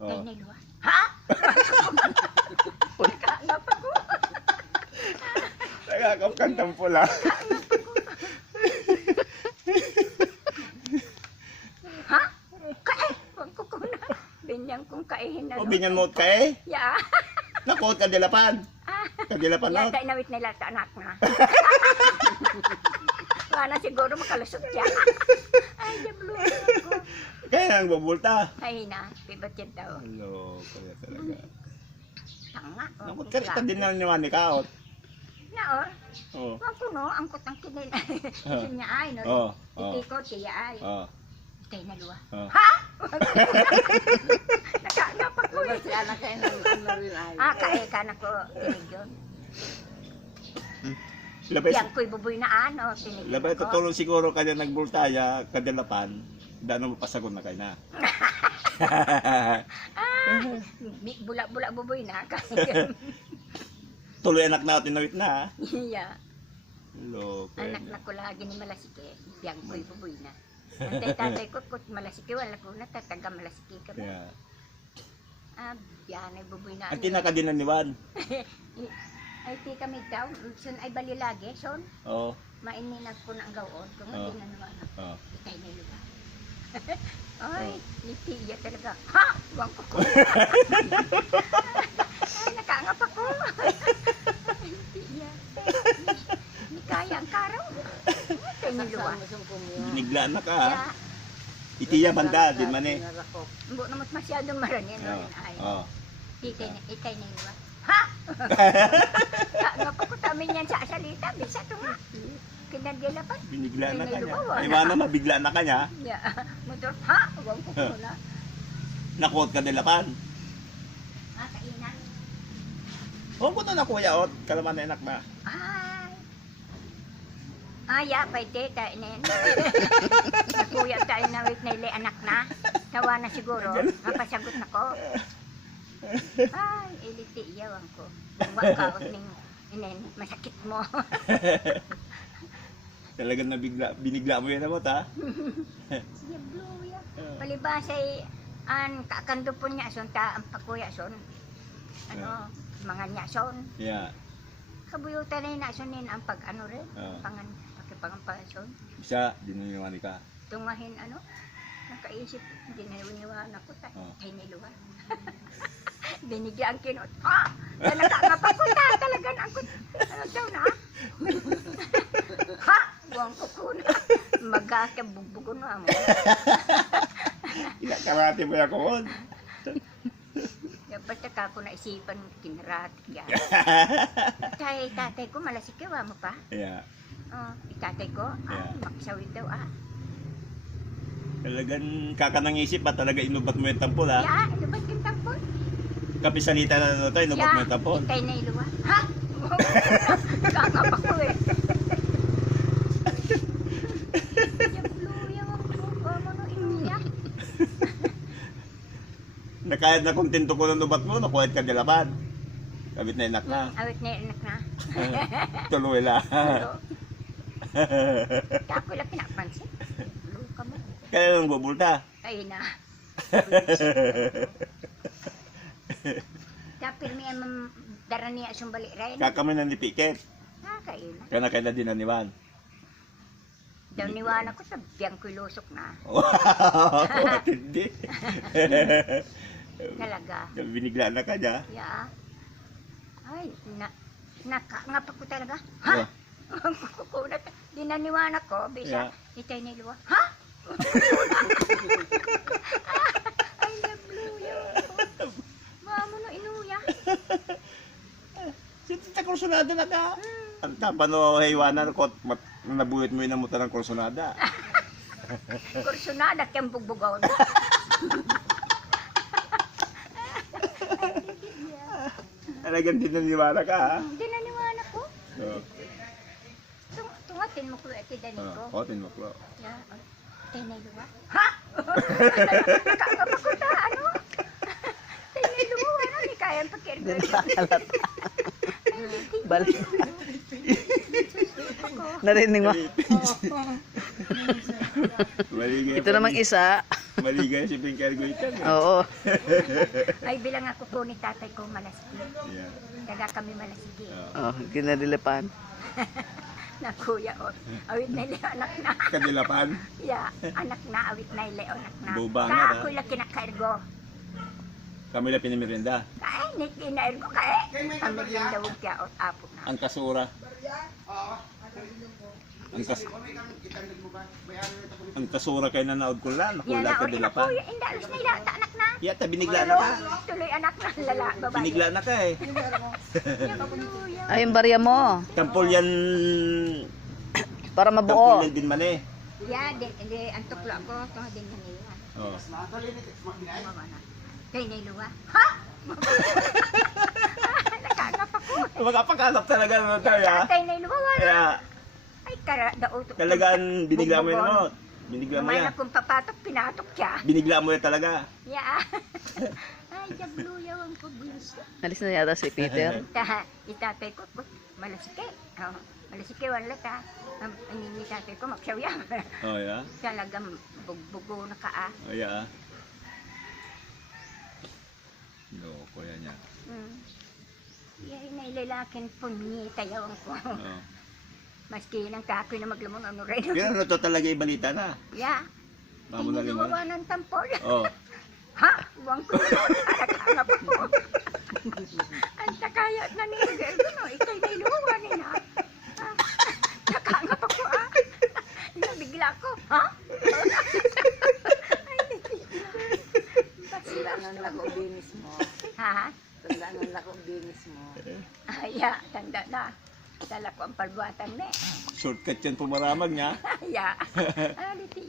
Kay Oh. Nailuwa. Ha? Nakaangap ako. Nagakap kang tampula. Ha? Kae? Huwag ko kuna. Binyang kong kaihin na. O, binyan mo kay? Ya. Nakuot ka dilapan. Kadilapan Ya, na. tayo nawit nila sa anak na. Wala siguro makalusot siya. Ay, jablo ako. Kaya nang bubulta. Ay na, pibat yan daw. Hello, kaya talaga. Tanga. Nakot ka rin din na niwan ni Kaot. Na Oh. wag ko no, angkot ang kinin. Sinya ay no. Oh, oh. Iti ko tiya ay. Oh. Tay na luwa. Oh. Ha? Nakaangap ako. Si anak kayo na rin ay. Kae ka na ko tinig yun. Labay, Yang ko'y buboy na ano, tinig labay ko. tutulong siguro kanya nagbultaya, kadilapan. Dano mo pasagon na kay na. Bula-bula buboy na. Tuloy anak natin nawit na. Iya. Hello, kaya Anak na ko lagi ni Malasike. Yang ko'y buboy na. Ang tatay ko, kut Malasike, wala ko na tataga Malasike ka ba? kaya. Yan ay buboy na. Ang kinakadinan ni Juan. Ay, ti kami daw. Son ay bali lagi, son. Oh. Maininag ko na ang gawon. Kung Oh. hindi na naman. Oh. Itay na lupa. Ay, nitiya talaga. Ha? Huwag ko ko. Ay, nakaangap ako. Nitiya. Hindi kaya ang karaw. Itay na lupa. Binigla na ka. Kaya, Itiya banda, din man eh. mbo naman masyadong maranyan. Oh. Ay, Oh. itay na lupa. Ha? Kaangap ako tamin yan sa salita. Bisa ito nga. Kinagdilapan. Binigla na May kanya. lubawan. Ay, wala mabigla na kanya. Ya, motor. Ha? Huwag ko na. Nakuot ka dilapan. Kainan. Huwag ko na kuya, ot. Kalaman na anak na. Ay. Ya, pwede. Kainin. Nakuya tayo na wait na ili anak na. Tawa na siguro. Mapasagot na ko. Ay, iliti iyawan ko. Huwag ka, ning inen, masakit mo. Talagang binigla mo yan mo, ta? Siya blue ya. Palibasay, an kakando po niya son ta ang pakuya son. Ano, mga niya son. Yeah. Kabuyutan na nasonin ang pag ano rin, Oo. pakipangampason. Bisa, dinuniwani ka. Tungahin ano, nakaisip, hindi na uniwan ako, Oo. tayo niluwan. Binigyan ang kinot. Ha? Nakangap ako ta, talagang ako. Ano daw na? Ha? Buwang ko kuna. Magkaka bugbugon na mo. Karate mo yan ko. Dapat ka ako naisipan kinarat. Tatay ko, malasikiwa mo pa. Yeah. Tatay ko, maksawid daw Talagang kakanang isip pa talaga inubat mo yung tampol, ha? Ya, ilubat kang tampon. Kapisalita na ito, inubat mo yung tampol. Itay na iluwa. Ha? Kakap ako eh. Jabluya ako. Ano inuya? Nakayad na kontento ko ng nubat mo, nakuha ka dilapan. Kabit na inak na. Awit na anak na. Tuloy lang. Ako lang pinapansin. Jablu ka mo. Kaya lang bubulta. Ay na. Kapil may dara niya sumbali rin. Kakamin na ni Piket. Nakailan. Kaya nakayad din na ni Juan. Daw niwala ko sa biyang ko lusok na. Hindi. Talaga. Binigla na ka niya. Ya. Ay, nakangap ako talaga. Ha? Ang kukunat. Dinaniwana ko, bisa. Itay na luwa. Ha? Ay, nabluya ako. Mamo no inuya. Sa kursunada na ka. Ang tapano haywanan ko, nabuhit mo yun ang muta ng kursunada. Kursunada kayang bugbugaw na. Talagang dinaniwala ka, ha? Dinaniwana ko. So, Tungatin mo ko at idani ko. kotin mo ko. Ya. Itay na luwa. Ha? Nakangap ako na, ano? Itay na luwa, ano? Hindi kayang pakirgo. Balik. Narinig mo? Maligay Ito pa namang ni- isa. Maligay si Pinker Goitan. Oo. Ay bilang ako po ni tatay ko malasigi. Yeah. Kaya kami malasigi. Oh. Oh, kinadilipan. Na kuya o. Awit na ile anak na. Kadilapan. Ya, anak na awit na ile anak na. Bubangan, Ka ha? ako lang kinakairgo. Kami lang pinamirinda. Kaya nit kinairgo kaya. Kami din daw kaya o apo na. Ang kasura. Ang kasura kay nanaod ko lang. Yan Nakula na ka uli na dilapan. kuya. Hindi alas na ila anak na. Yata binigla na ka. Tuloy anak na lala babae. Binigla na ka eh. Yan, kuya. Ay, yung barya mo. Tampol yan. Para Tampol mabuo. yan din man eh. Ya, di ang tuklo ako. Ito din na nila. Oh. Mama na. Kay niluwa. Ha? Nakangap ako. Magkapakalap talaga naman tayo ha. Kay niluwa wala. Kaya Ay, daot. talagang binigla mo yun mo. Binigla mo Kumain yan. akong papatok, pinatok siya. Binigla mo yan talaga. Ya. Ay, jabluyaw ang pagbulis. Alis na yata si Peter. Itatay ko, malasike. Oh, malasike, wala ta. Ang itatay ko, magsawya. Oh yeah. Talagang bugbugo na ka ah. Oh yeah. Loko yan yan. Yan na ilalakin po niya, tayawang ko. Oh. Maski ng kakoy na maglamon, ano rin. Pero ano to talaga ibalita na. Ya. Mamo na lima. Inuwawa ng tampol. Oh. Ha? Buwang ko na. Nakakangap ako. Ang takayat na niya. Ano, ikay na iluwa nila. Nakangap ako ah. Nabigla ko. Ha? Tandaan ang lako binis mo. Ha? Tandaan ang lako binis mo. Aya, tanda na. Dala ko ang palbuatan na eh. Shortcut yan pumaramag niya. Aya. Ah, liti